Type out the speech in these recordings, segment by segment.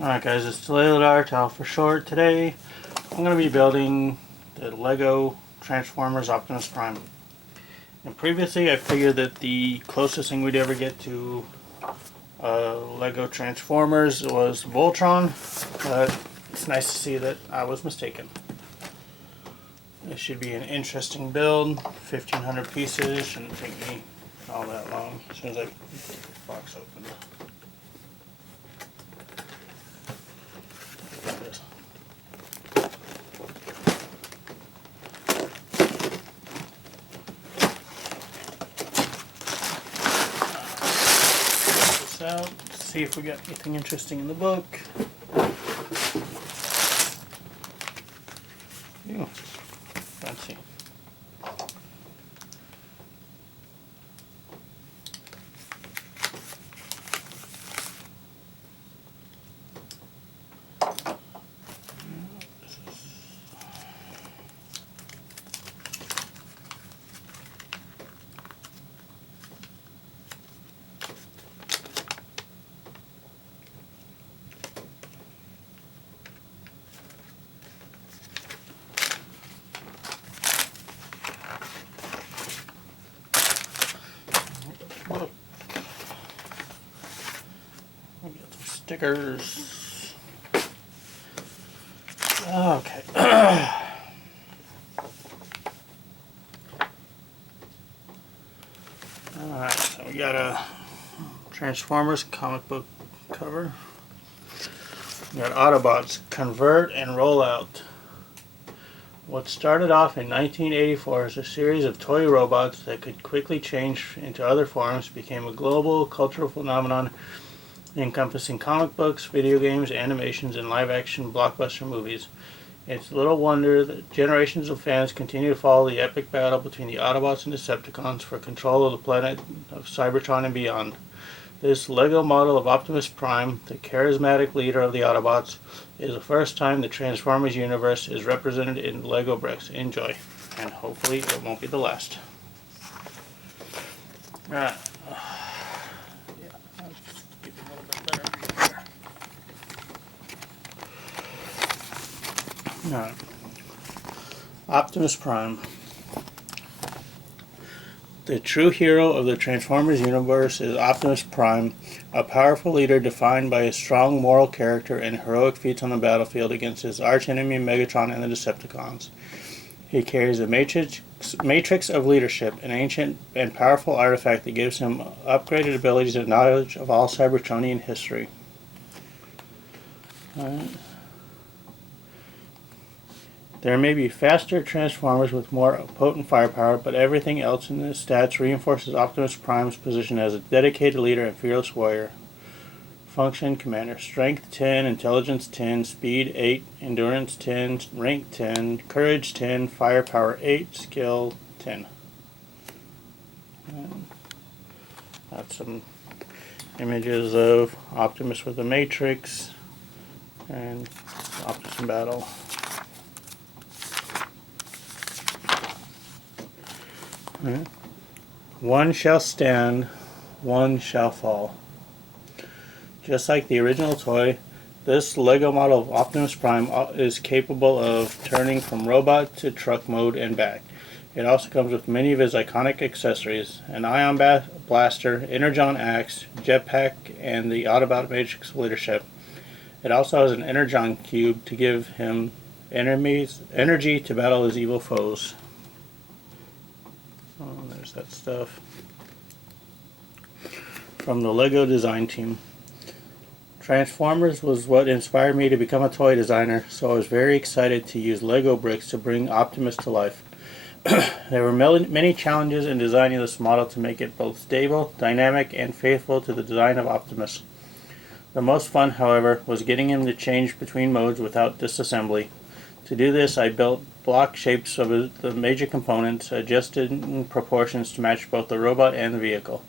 Alright guys, it's Art for short. Today I'm going to be building the Lego Transformers Optimus Prime. And previously I figured that the closest thing we'd ever get to Lego Transformers was Voltron, but it's nice to see that I was mistaken. This should be an interesting build. 1,500 pieces, shouldn't take me all that long as soon as I get the box open. Out, see if we got anything interesting in the book. Ew, fancy. Look. We got some stickers. Okay. Alright, so we got a Transformers comic book cover. We got Autobots Convert and Roll Out. What started off in 1984 as a series of toy robots that could quickly change into other forms became a global cultural phenomenon encompassing comic books, video games, animations, and live-action blockbuster movies. It's little wonder that generations of fans continue to follow the epic battle between the Autobots and Decepticons for control of the planet of Cybertron and beyond. This Lego model of Optimus Prime, the charismatic leader of the Autobots, is the first time the Transformers universe is represented in Lego bricks. Enjoy, and hopefully it won't be the last. Alright. Yeah, let's get a little bit better here. Alright. Optimus Prime. The true hero of the Transformers universe is Optimus Prime, a powerful leader defined by his strong moral character and heroic feats on the battlefield against his archenemy Megatron and the Decepticons. He carries a matrix of leadership, an ancient and powerful artifact that gives him upgraded abilities and knowledge of all Cybertronian history. There may be faster Transformers with more potent firepower, but everything else in the stats reinforces Optimus Prime's position as a dedicated leader and fearless warrior. Function: Commander. Strength 10, Intelligence 10, Speed 8, Endurance 10, Rank 10, Courage 10, Firepower 8, Skill 10. Got some images of Optimus with the Matrix and Optimus in battle. One shall stand, one shall fall. Just like the original toy, this Lego model of Optimus Prime is capable of turning from robot to truck mode and back. It also comes with many of his iconic accessories: an ion blaster, energon axe, jetpack, and the Autobot Matrix leadership. It also has an energon cube to give him energy to battle his evil foes. Oh, there's that stuff from the Lego design team. Transformers was what inspired me to become a toy designer, so I was very excited to use Lego bricks to bring Optimus to life. There were many challenges in designing this model to make it both stable, dynamic, and faithful to the design of Optimus. The most fun, however, was getting him to change between modes without disassembly. To do this, I built block shapes of the major components, adjusted in proportions to match both the robot and the vehicle.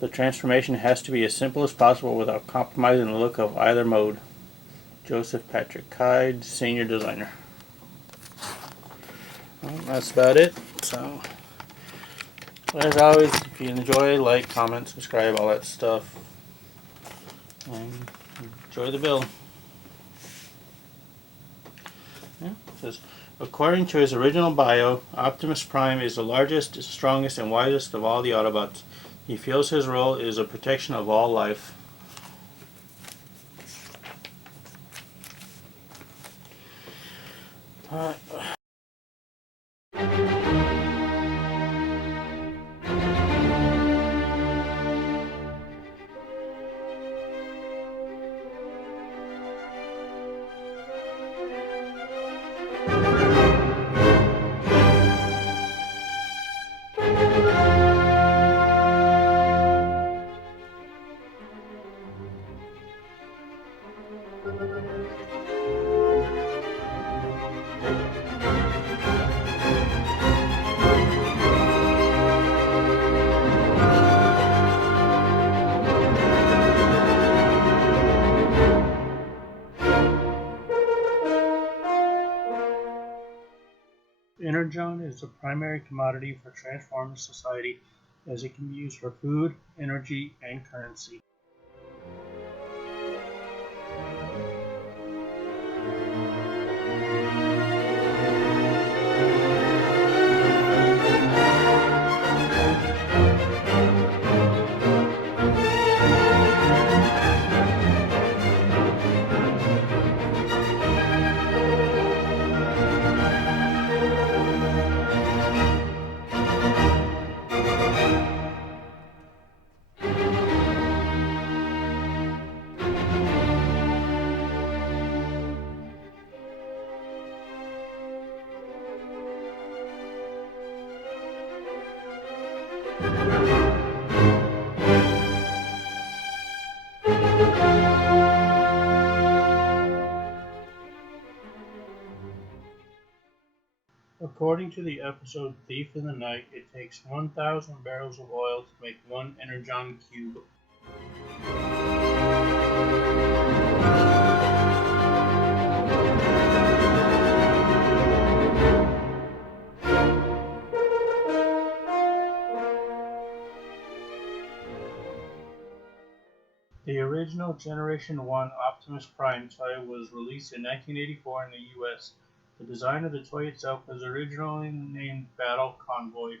The transformation has to be as simple as possible without compromising the look of either mode. Joseph Patrick Hyde, Senior Designer. Well, that's about it. So, as always, if you enjoy, like, comment, subscribe, all that stuff. And enjoy the build. Yeah, it says, according to his original bio, Optimus Prime is the largest, strongest, and wisest of all the Autobots. He feels his role is a protection of all life. Energon is the primary commodity for Transformers society, as it can be used for food, energy, and currency. According to the episode Thief in the Night, it takes 1,000 barrels of oil to make one Energon cube. The original Generation 1 Optimus Prime toy was released in 1984 in the US. The design of the toy itself was originally named Battle Convoy.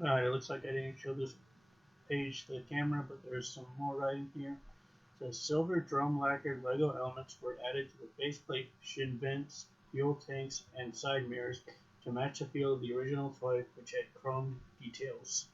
Alright, it looks like I didn't show this page to the camera, but there's some more writing here. It says silver drum lacquered Lego elements were added to the faceplate, shin vents, fuel tanks, and side mirrors to match the feel of the original toy, which had chrome details.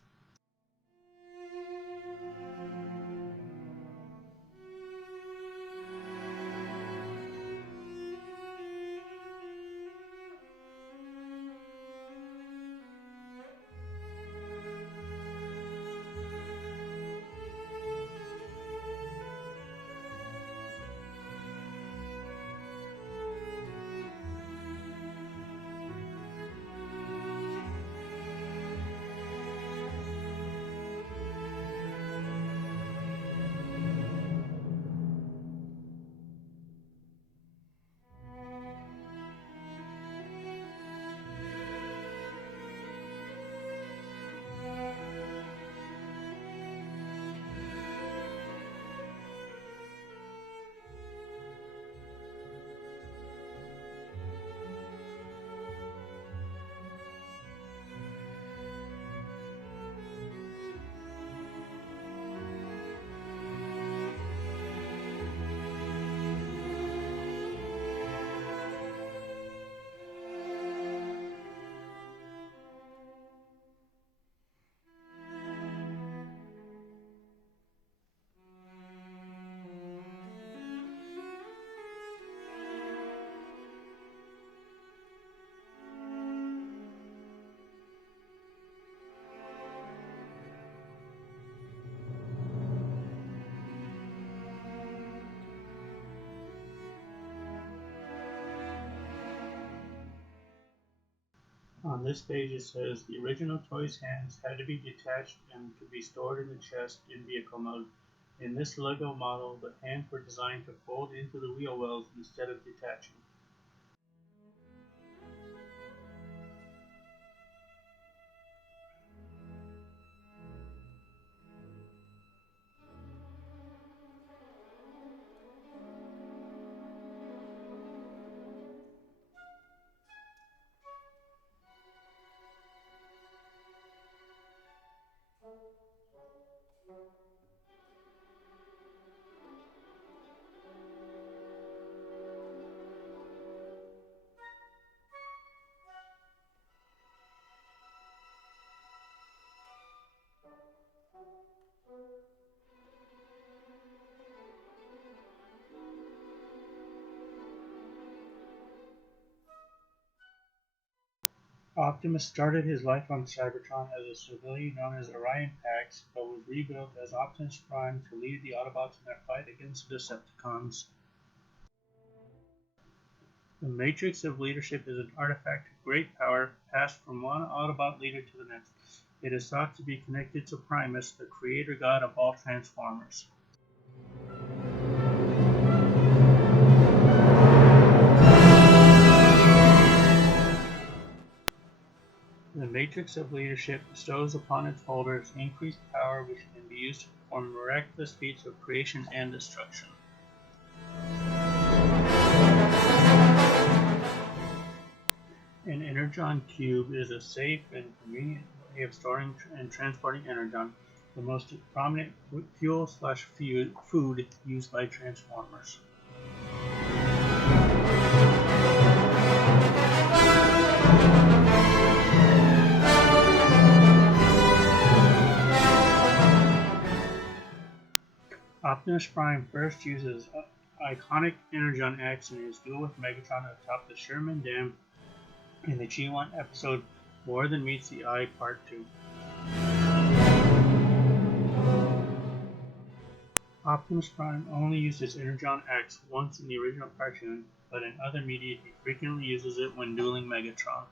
On this page it says the original toy's hands had to be detached and could be stored in the chest in vehicle mode. In this Lego model, the hands were designed to fold into the wheel wells instead of detaching. Optimus started his life on Cybertron as a civilian known as Orion Pax, but was rebuilt as Optimus Prime to lead the Autobots in their fight against the Decepticons. The Matrix of Leadership is an artifact of great power passed from one Autobot leader to the next. It is thought to be connected to Primus, the creator god of all Transformers. The Matrix of Leadership bestows upon its holders increased power which can be used to perform miraculous feats of creation and destruction. An Energon Cube is a safe and convenient way of storing and transporting Energon, the most prominent fuel/food used by Transformers. Optimus Prime first uses iconic Energon X in his duel with Megatron atop the Sherman Dam in the G1 episode More Than Meets the Eye Part 2. Optimus Prime only uses Energon X once in the original cartoon, but in other media he frequently uses it when dueling Megatron.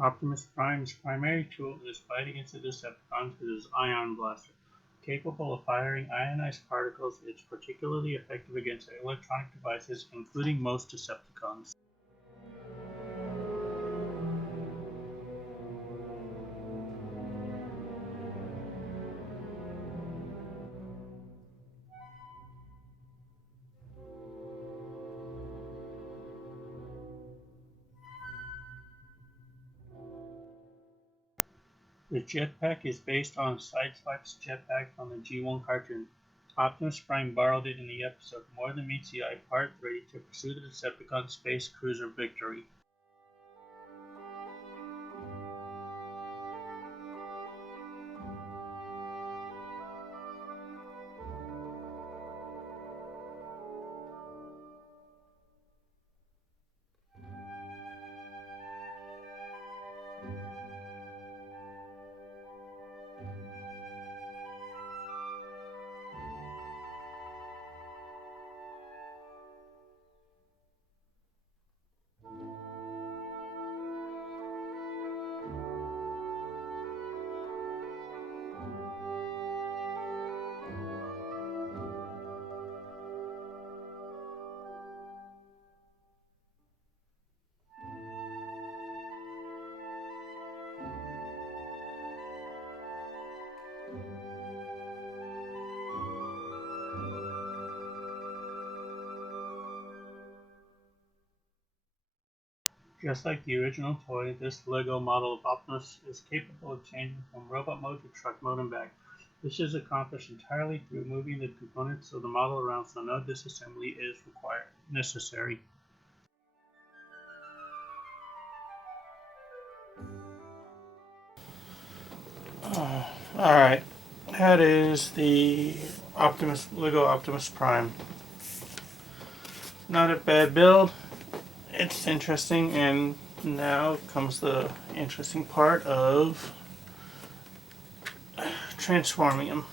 Optimus Prime's primary tool in his fight against the Decepticons is his Ion Blaster. Capable of firing ionized particles, it's particularly effective against electronic devices, including most Decepticons. The jetpack is based on Sideswipe's jetpack from the G1 cartoon. Optimus Prime borrowed it in the episode More Than Meets the Eye Part 3 to pursue the Decepticon space cruiser Victory. Just like the original toy, this LEGO model of Optimus is capable of changing from robot mode to truck mode and back. This is accomplished entirely through moving the components of the model around so no disassembly is necessary. Alright, that is the LEGO Optimus Prime. Not a bad build. It's interesting, and now comes the interesting part of transforming him.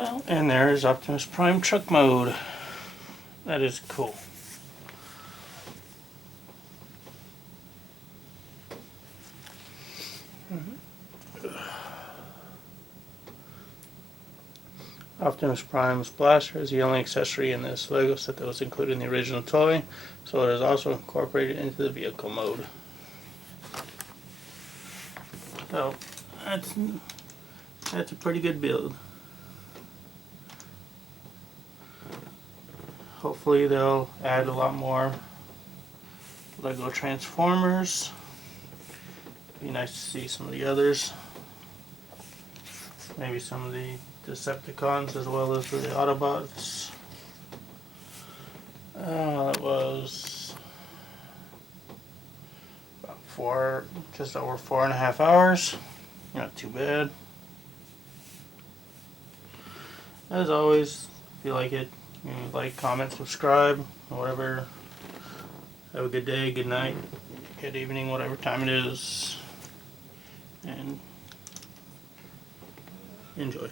Well, and there's Optimus Prime truck mode. That is cool. Optimus Prime's blaster is the only accessory in this LEGO set that was included in the original toy, so it is also incorporated into the vehicle mode. So that's a pretty good build. Hopefully they'll add a lot more LEGO Transformers. Be nice to see some of the others. Maybe some of the Decepticons as well as the Autobots. It was about just over 4.5 hours. Not too bad. As always, if you like it, like, comment, subscribe, whatever. Have a good day, good night, good evening, whatever time it is, and enjoy.